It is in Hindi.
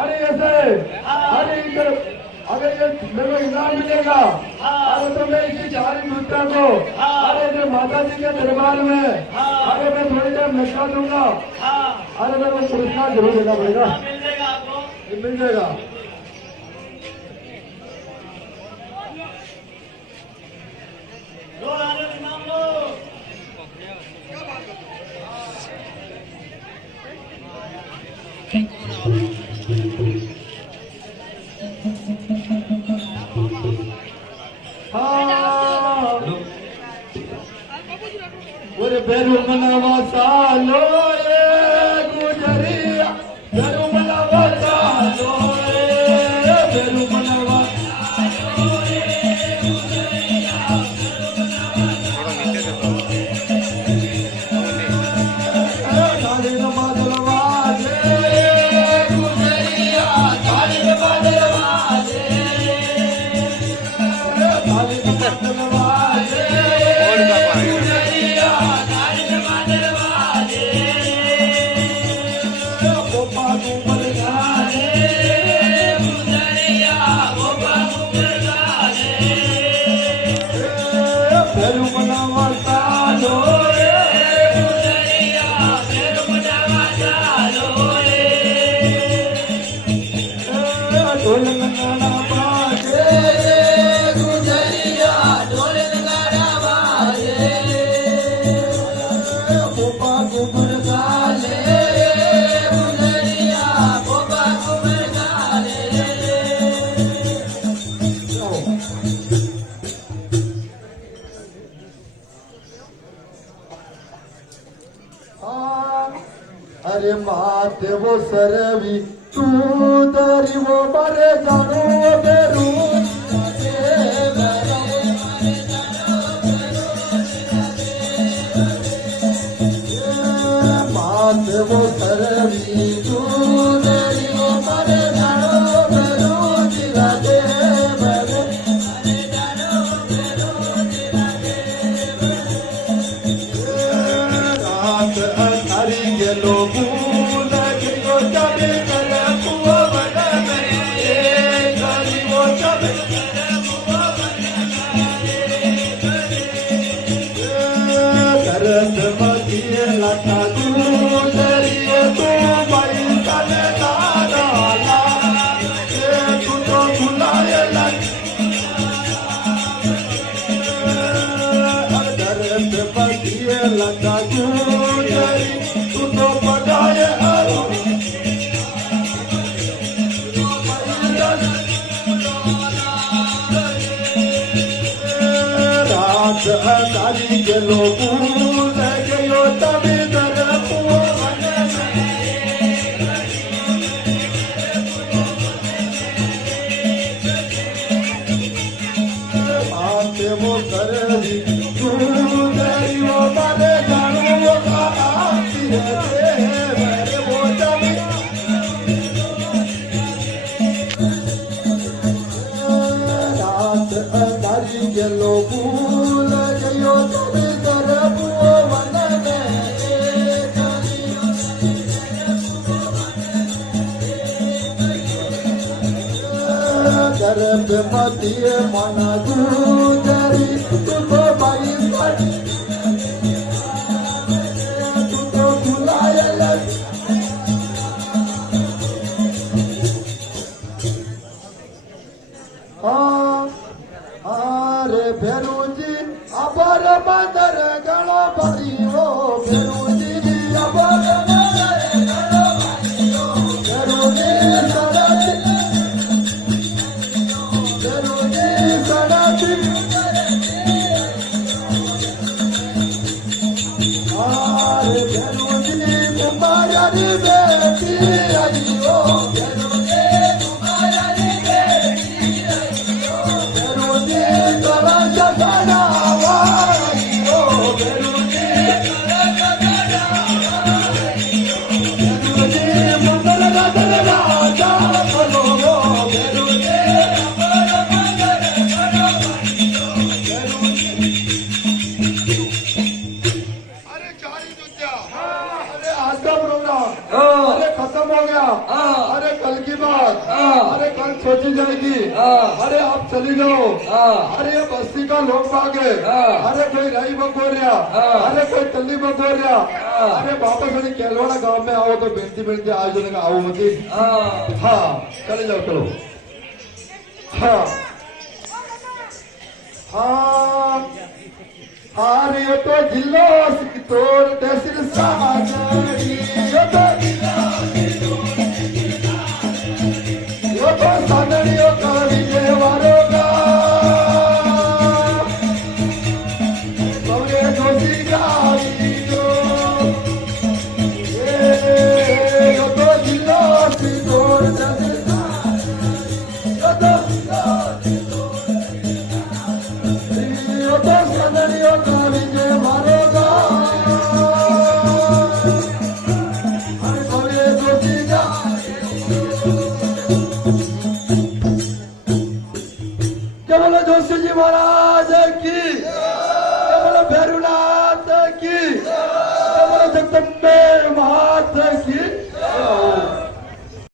अरे ऐसे अरे इधर अगर ये मेरे को इनाम मिलेगा अरे तो मैं इसी चार दूसरा को अरे इधर माता जी के दरबार में अरे मैं थोड़ी देर लटका दूंगा अरे मेरे को पुरस्कार जरूर देना पड़ेगा। मिल जाएगा। बोले बेरू मनावा सालो रे गुजरिया बेरू मनावा सालो रे बेरू मनावा अरे माते वो सरवी तू दरी वो मरे जानो बेरू माते वो सरवी तू दरी वो मरे जानो बेरू जिला दे रात अठारी के लोगों अटारी के लोगों गयो तभी आते वो करवी तू दरी वो बारे जानो वो आती है वो तभी रात अटारी के लोगों मतिए मना गुजरी तुझको बाई तुझको बुलाए अरे फेरू जी अबर बंदर गणो भरी हो फेरू जी अबर अरे आप चली जाओ। अरे ये बस्ती का लोग बागे, अरे कोई राई बकोरिया, अरे कोई तल्ली बकोरिया, अरे वापस अभी केलवाड़ा गांव में आओ तो बेनती आज का आओ मती। हाँ चले जाओ चलो। हाँ हाँ अरे ये तो जिलो तोड़ तहसील सागरी, ये तो सागरियों का विजय वालों का सबरे जोशी गाड़ी जो ये तो जिलो तोड़ तहसील सागरियों का विजय वालों का सबरे जोशी क्या बोलो जोशी जी महाराज की, क्या बोलो भैरवनाथ की, क्या बोलो जगदम्बे मात की।